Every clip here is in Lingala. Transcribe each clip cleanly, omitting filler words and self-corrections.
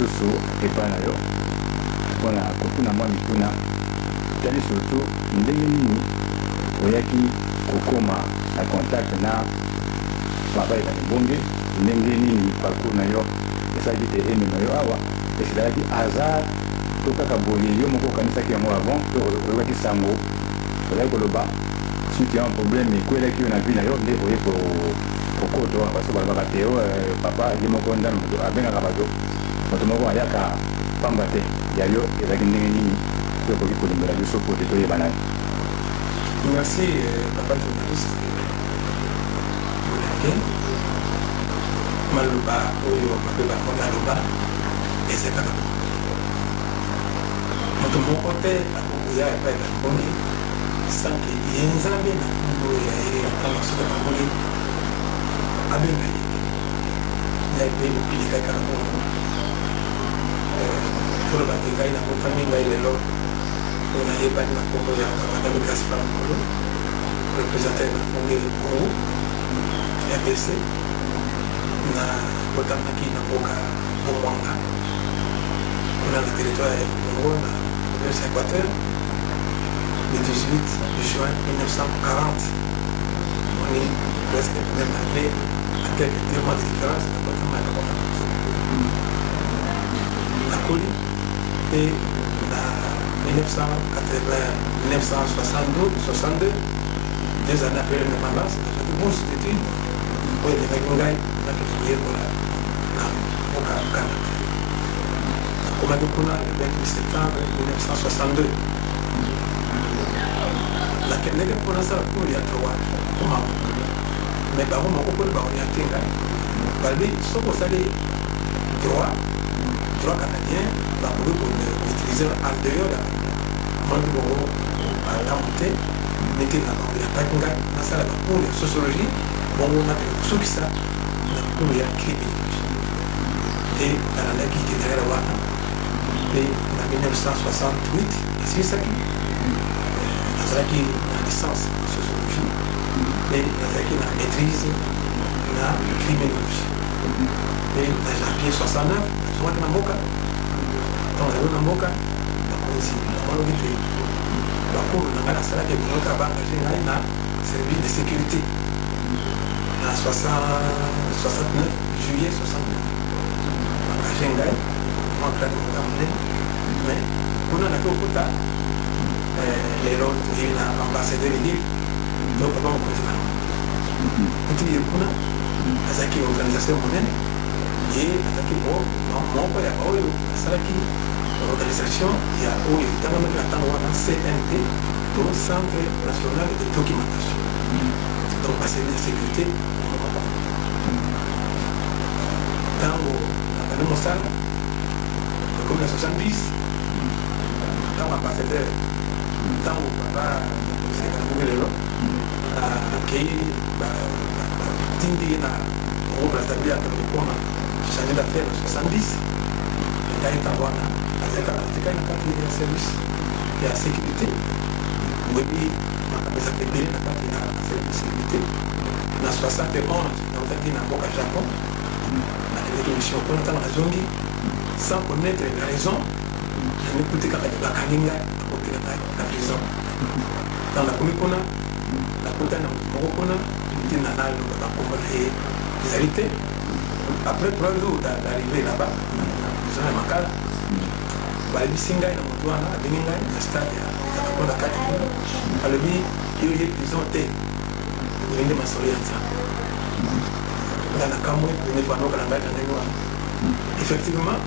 lisusu epai na yo mpona kotuna mwa mituna tali surtout ndenge nini oyaki kokoma na contact na papa ekani bonge ndenge nini parcours na yo esalaki te emema yo awa esilaki hasard to kaka boye yo moko okanisaki yango avant to oyokaki sango ozali koloba si tu as un problème ekwelaki yo na vie na yo nde oye kokoto wana parce que balobaka te papa ye moko ndana moto abengaka bato moto moko ayaka pamba te ya yo ezalaki ndenge nini to ekoki kolembela biso po te toyebanani. Merci papa journaliste Bolenge maloba oyo mabe bakonda loba ezekaka moto moko te akokoya epai na bongi sanke ye nzambe na kombo ya ye atanga soki na bongi abenga ye ya epe mopilika kaka bongo toloba te ngai na mofami ngai lelo oyo nayebani na kombo ya madame Gaspard Molo représentateur na bongi Congo RDC na botamaki na mboka bomwanga kuna na territoire ya Congo na province ya Équateur le 18 juin 1940. On est presque même année à quelques 2 mois de différence na botama ya Congo na Koli et na 1962 2 années après l'indépendance na fait bourse d'études oyo elengaki ngai nakende koyekola na mboka Canada nakomaki kuna le 28 septembre 1962 nakendeki mpona sala cours ya droit komama mais bango moko mpona baoriente ngai balobi soki osali droit canadien bakoki koutilize en dehors ya moki bongo malamu te neti na baorientaki ngai nasala bacours ya sociologie bongo nakende kosukisa na cours ya criminologie te nalandaki itinéraire wana mpe na 1968 esilisaki nazalaki na licence en sociologie mpe nazalaki na maîtrise na criminologie mpe na janvier 69 nazongaki na mboka ntango nazali na mboka bakonzi bamoloki te bakolo na ngai nasalaki ebongo kaka baengage ngai na service de sécurité na 69 juillet 69 baengage ngai mwaklaki moka monene mais kuna naki okuta lelo toyei na ambassadeur elile to papa mokonzi bana kuti ye kuna azalaki organisation monene ye azalaki moko ya baoyo asalaki organisation ya oyo etangamaki na ntango wana CND to centre national de documentation donc baservice de sécurité ntango nakande mosala ekomi na 70 ntango ambassadeur ntango papa sekanamongi lelo akei batindi ye na congo brazzaville akende mpona changer d'affaire na 70 ngai ntango wana azalaki na kati ya service ya sécurité oyebi makambo ezaka ebele na kati ya service sécurité na 71 nautaki na mboka japon nakendeki mission mpona ntango nazongi sans connaître la raison namikuti kaka bakangi ngai akotela ngai na prison ntango nakomi kuna nakutani na moto moko kuna ntina naloba bakombo na ye ezali te après 3 jours d'arrivé là-bas na prison ya makala balebisi ngai na moto wana abengi ngai na stade ya mpona kati kuna alobi yo ye prison te oye nde masolo ya nzambe nga na kamwe pene twanoka na ngai na ndenge wana effectivement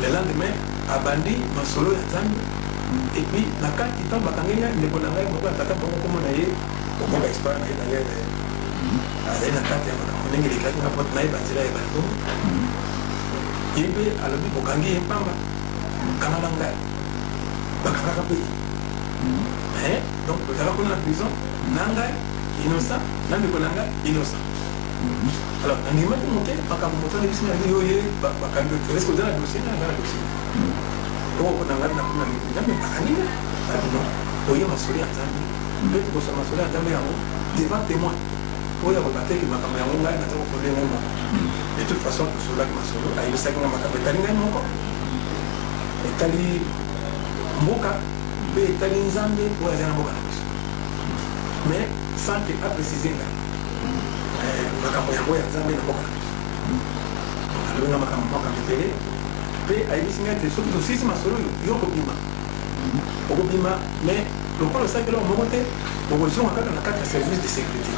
le lendemain abandi masolo ya nzambe et puis na kati ntango bakangi ngai ndeko na ngai moko ya tata bango komona ye okoka histoire na ye dayere azali na kati ya makambo ndenge elekaki nga pote na ye banzela ya bandongo ye mpe alobi bokangi ye mpamba kanga na ngai bakangaka mpe ye donc ozala kuna na prison na ngai innocent na ndeko na ngai innocent alors nandimaki moke makambo moto alebisi ngai yo ye bakangi est-ce que oza na dossier na nga na dossier oyo na ngai nakuna nzambe bakangi ngai non oye masolo ya nzambe mpe tokosola masolo ya nzambe yango devant témoin oyo akobateki makambo yango ngai naza kokole ngai moko de toute façon tosololaki masolo ayebisaki nga makambo etali ngai moko etali mboka mpe etali nzambe oyo aza na mboka na biso mais sans que aprécise ngai makambo yango ya nzambe na mboka na biso alobi nga makambo moko amepele mpe ayebisi ngai te soki tosisi masolo oyo yo okobima mais lokola osaki eloko moko te okozonga kaka na kati ya service de sécurité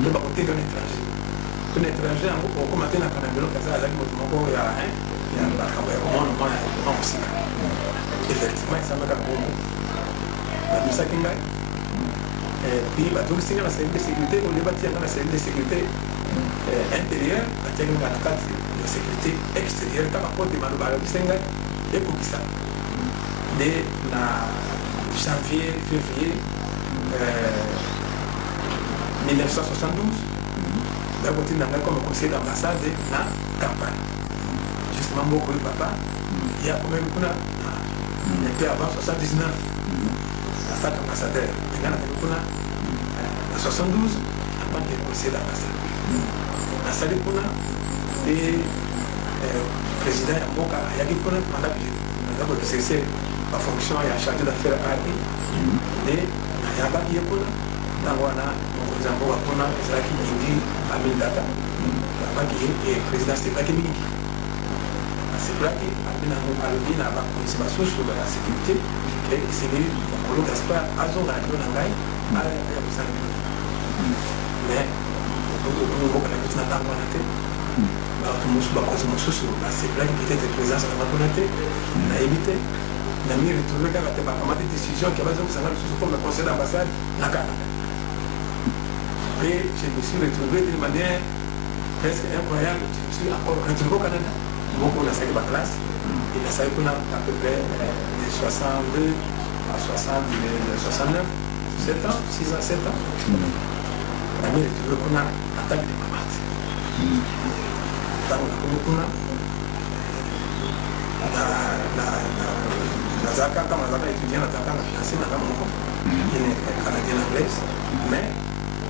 nde bakotenga na étranger mpe na étranger yango okoma te nakana biloko aza azali moto moko ya makambo ya komona mwana ya mosika effectivement esambaka bongo babisaki ngai puis batongisi ngai na service de sécurité olie batianga na service de sécurité intérieur batiaki ngai na kati ya sécurité extérieure kaka pote maloba alobisi ngai ekokisa nde na janvier, février 1972, d'abord il y a comme conseiller d'ambassade dans la campagne. Justement, beaucoup de papa, il y a quand même il était avant 79, en tant qu'ambassadeur. Il y a en 72, en tant que conseiller d'ambassade. À Salipuna, et président Yamboka, il y a pendant que c'est la fonction ya chargé d'affaires ari nde nayambaki ye kuna ntango wana mokonzi yango bakuna ezalaki mingi amildata yambaki ye président sepelaki mingi asepelaki alobi na bakonzi basusu ya sécurité ke esengeli mokolo gaspard azonga na lilo na ngai ya kosala bino mais mboka na biso na ntango wana te bakonzi mosusu basepelaki peut-être présence na bakuna te nayebi te na mi retrouvé kaka te bakamati décision ke bazokosanga lisusu comme le conseil d'ambassade na Canada et je me suis retrouvé d'une manière presque incroyable. Je me suis encore retrouvé au Canada beaucoup nasaki baclasse et nasaki kuna à peu près de 62 à 69 7 ans 6 ans 7 ans na mi retrouvé kuna en tant que diplomate ntango nakomi kuna nazalaka kama nazalaka étudiant nazalaka na fiancé na kama moko canadien anglaise mais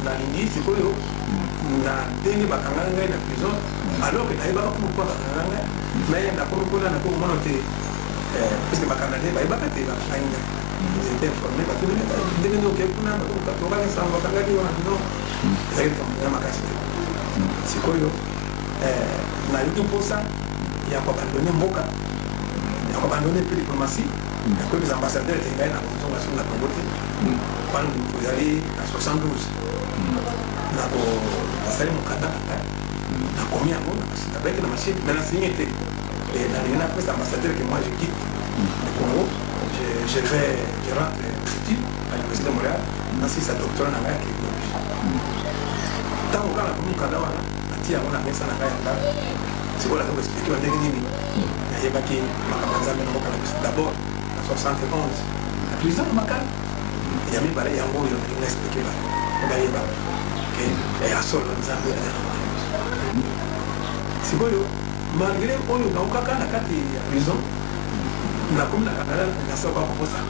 nalingi sikoyo na ndenge bakangana ngai na prison alors que nayebaka pourquoi bakangana ngai mais nakomi kuna nakomona te puisque bacanadien bayebaka te bakangai ngai j'étais informé batuni ndenge nde oke kuna tobaki sango bakangaki wana non ezalaki likambo makasi te sikoyo nayoki mposa ya koabandone mboka ya koabandone mpe diplomatie yakoyi les ambassadeurs te ngai na kozonga soki na Congo te wana tozali na 72 nasali mokanda na ngai nakomi yango nabayaki na machine mais nasinye te nalingi napesa ambassadeur que moi je quitte le Congo je rentre étude à l'université de Montréal nasisa doctorat na ngai ya économie ntango kaka nakomi mokanda wana natia yango na mesa na ngai ya ndako sikoyo naza koexplike ba ndenge nini nayebaki makambo ya nzambe na mboka na biso d'abord na 71 na président na makala ya mibale yango oyo nalingi na explike bayeba ke ya solo nzambe aza na mboka na biso sikoyo malgré oyo naokaka na kati ya prison nakomi na Canada nasala bakokosa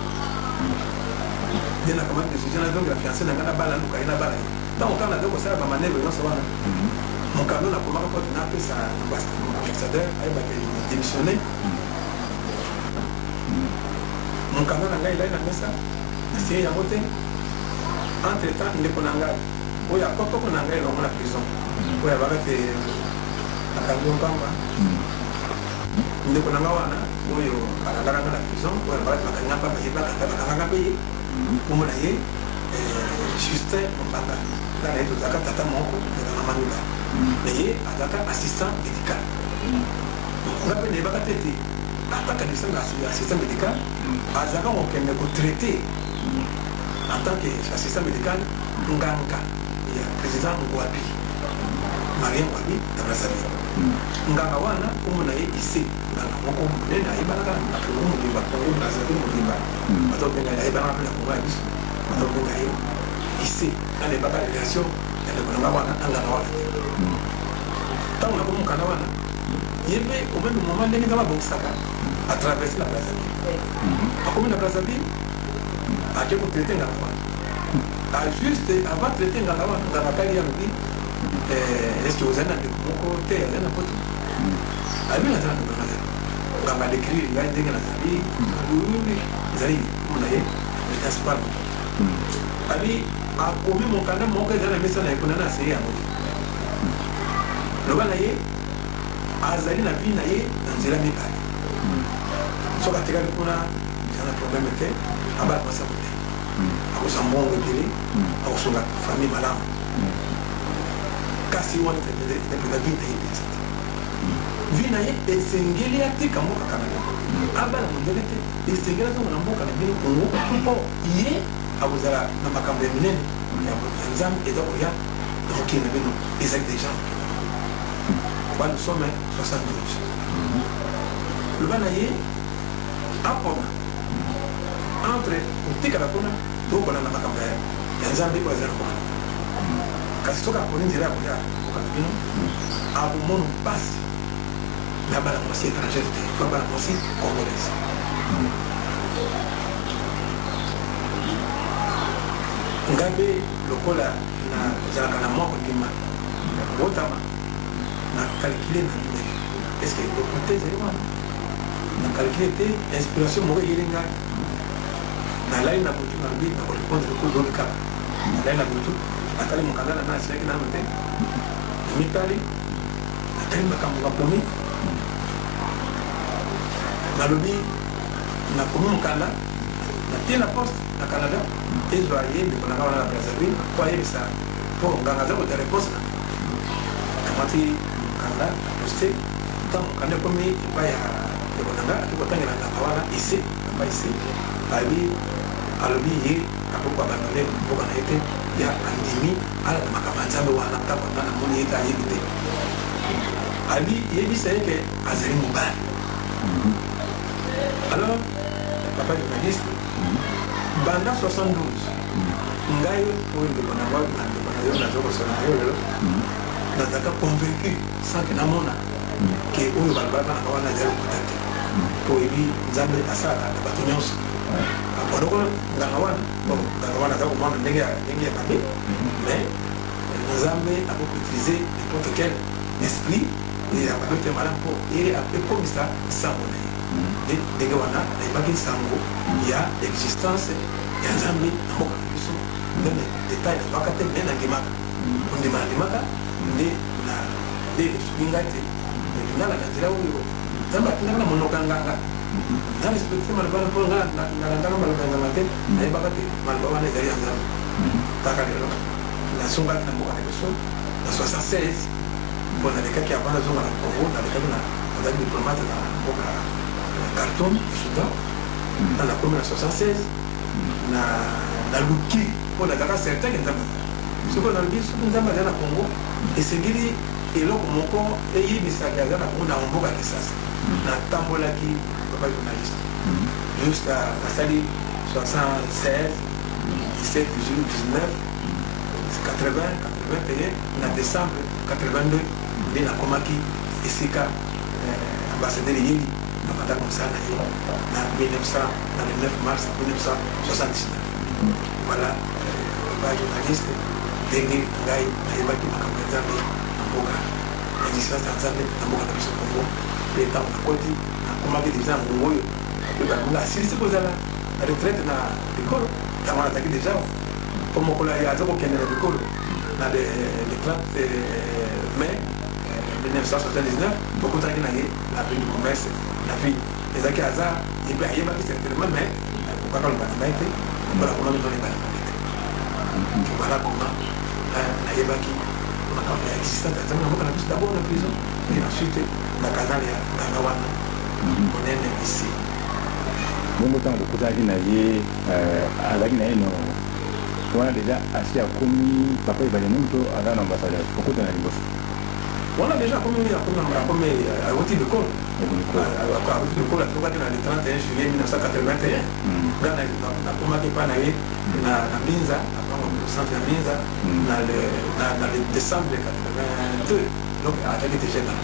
nde nakamati décision nazongi na fiancé na ngai na bala luka ye na bala ye ntango kaka naza kosala bamanevre nyonso wana mokando nakomaka mpo napesa ambassadeur ayebaki démissionné mokando na ngai elai na mesa nasie yango te entre temps ndeko na ngai oyo akokoko na ngai elongo na prison oyo abaka te akangi mpamba ndeko na ngai wana oyo alangaka nga na prison oyo abaka te bakanga mpamba ye bakangaka mpe ye kombo na ye Justin Mbanga nga na ye tozalaka tata moko na mama mibale mais ye azalaka assistant médical nga mpe nayebaka te ete ataka assistant médical azalaka kokende kotraite en tant que assistant médical nganga ya président Ngwabi Marien Ngwabi na Brazzaville nganga wana kombo na ye ise nganga moko monene ayebanaka na Congo mobimba Congo Brazzaville mobimba bazobenga ayebanaka mpe na Congo ya biso bazobenga ye ise nga nayebaka relation ya ndeko na nga wana anganga wana te ntango nakomi mokanda wana ye mpe au même moment ndenge nga babongisaka atraverse la Brazzaville akomi na Brazzaville ake kotraite nganga wana juste avant de traiter nganga wana nganga kali alobi est-ce que ozali na ndeko moko te azali na poto abi nazala ndeko nazali nganga décrire ngai ndenge nazali ezali komona ye principal abi akomi mokanda moko ezali na mesa na ye kuna na aseye yango te loba na ye azali na vi na ye na nzela mibale soki atikali kuna eza na problème te abala masa kote akosa mbongo ebele akosunga famille malamu kasi wana epeza vi na ye penza te vi na ye esengeli atika mboka kanada abala mondele te esengeli azonga na mboka na bino kongo mpo ye akozala na makambo ya minene ya nzambe eza koya na mokili na bino ezali deja wana nous sommes 72 loba na ye apona entre otikala kuna tokola na makambo ya nzambe oyo azala koka kasi soki aponi nzela ya koya koka na bino akomona mpasi na bana mwasi étrangère te to bana mwasi congolaise ngambe lokola nazalaka na mwa kondima botama na calculer na numere est-ce que l'opportunité ezali wana na calculer te inspiration moko eyeli ngai nalali na butu na lobi nakorépondre kozobi kaka nalali na butu natali mokanda na asilaki nano te namitali natali makambo bakomi nalobi nakomi mokanda natie na poste na canada ezwa ye ndeko nanga wana na brazzaville po ayebisa mpo nganga aza kota réponse na kamati mokanda na poste ntango mokanda ekomi epai ya ndeko nanga atoki kotangela nganga wana ese apa ese alobi ye akoki abandone mboka na ye te ya andimi alala makambo ya nzambe wana ntango nga namoni ye te ayebi te ali yebisa ye ke azali mobali alors papa journaliste banda 72 ngai oyo ndeko na yo nazokosola na yo lelo nazalaka convaincu sanke namona ke oyo balobaka nanga wana ezali lokuta te po oyebi nzambe asalaka na bato nyonso apondoko nganga wana aza komona ndenge ya mabe mais nzambe akoki utiliser n'importe quel esprit ya mabe te malamu mpo ekomisa sango na ye ndenge wana nayebaki sango ya existence ya nzambe na mboka na biso meme detail nazwaka te me nandimaka ondima nandimaka nde esuki ngai te etundala na nzela oyo nzambe atindaka na monoko ya nganga na respecte malobana mpo nalandaka maloba ya nganga te nayebaka te maloba wana ezali ya nzambe kaka lelo nasongaki na mboka na biso na 76 mpo nalekaki avant nazonga na congo nalekaki nazali diplomate na mboka Khartoum, Soudan, dans la commune 76, na luki, on a d'abord certains qui ont ce qu'on a dit, ce qu'on a dit dans le Congo, et c'est dit, et là, mon corps, et il y a des sagas dans le Congo, on a na tambola qui, papa journaliste, jusqu'à la salle 76, 17, 18, 19, 80, 81, en décembre 82, il y a Komaki, et c'est ambassadeur Yeli. Napata comme ça na 1900, dans le 9 mars 1979. Voilà, papa journaliste, ndenge ngai nayebaki makambo ya nzambe na mboka existence ya nzambe na mboka na biso Congo mpe ntango nakoti nakomaki deja ngongo oyo mpe bangonga asilisi kozala na retraite na bikolo ntango nazalaki deja mpo mokolo aza kokende na bikolo na le 30 mai 1979 tokutaki na ye na ville du commerce na ville ezalaki aza epe ayebaki certainement mais kokaka loba na ngai te mpona kuna mino lebala na te voilà comment nayebaki makambo ya existence ya nzambe na mboka na biso d'abord na prison et ensuite na kanale ya nganga wana monene ici bongo ntango bokutaki na ye azalaki na ye no wana deja asi akomi papa ebale nini to aza na ambassadeur okutana liboso wana deja akomi awuti bikolo awuti bikolo atokaki na le 31 juillet 1981 nga nakomaki epai na ye na mbinza centre ya mbinza na le décembre 82 donc azalaki déjà là